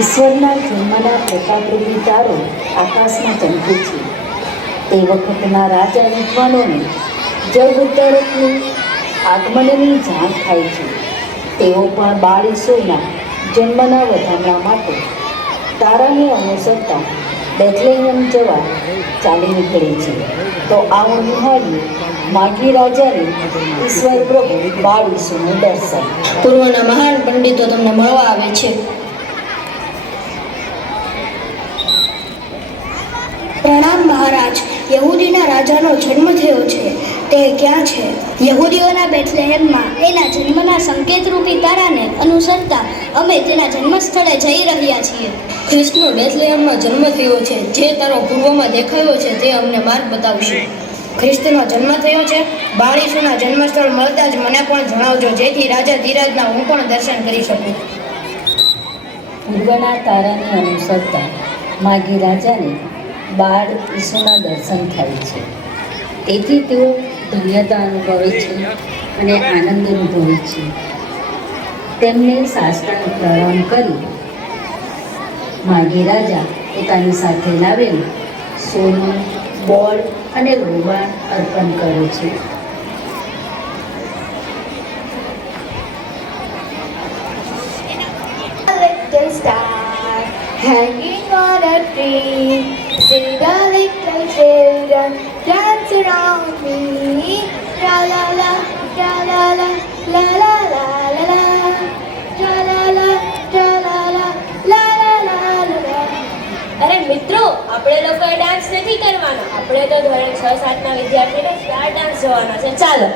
ઈશ્વરના જન્મના પ્રતાપરૂપી તારો આકાશમાં ચમકે છે. તે વખતના રાજા વિદ્વાનોને જગઉદ્ધારકનું આગમનની જાણ થાય છે. તેઓ પણ બાળ ઈસુના જન્મના વધામણા માટે તારાને અનુસરતા બેથલેહેમ જવા ચાલી નીકળે છે. તો આવો નિહાળીએ માઘી રાજાને ઈશ્વર પ્રભુ બાળ ઈસુનું દર્શન. પૂર્વના મહાન પંડિતો તમને મળવા આવે છે. પ્રણામ મહારાજ. યહૂદીના રાજાનો જન્મ થયો છે. તે ક્યાં છે? યહૂદીઓના બેથલેહેમમાં એના જન્મના સંકેતરૂપી તારાને અનુસરતા અમે તેના જન્મસ્થળે જઈ રહ્યા છીએ. ખ્રિસ્તનો બેથલેહેમમાં જન્મ થયો છે. જે તારો પૂર્વમાં દેખાયો છે તે અમને માર્ગ બતાવશે. ખ્રિસ્તનો જન્મ થયો છે? બાળ ઈસુના જન્મસ્થળ મળતા જ મને પણ જણાવજો, જેથી રાજા ધીરાજના હું પણ દર્શન કરી શકું. પૂર્વના તારાને અનુસરતા માઘી રાજાને બાળ ઈસુના દર્શન થાય છે. તેથી તેઓ ધન્યતા અનુભવે છે અને આનંદ અનુભવે છે. તેમને સાષ્ટાંગ પ્રણામ કરી માઘી રાજા પોતાની સાથે લાવેલું સોનું, બોળ અને રોબાણ અર્પણ કરે છે. Little star hanging on a tree, see the little children dance around me. La la la, la la la, la la la la la, la la la, la la la, la la la la. અરે મિત્રો, આપણે લોકોએ dance નથી કરવાનો. આપણે તો ધોરણ 6-7 ના વિદ્યાર્થીને સ્ટાર ડાન્સ જોવાનો છે. ચાલો.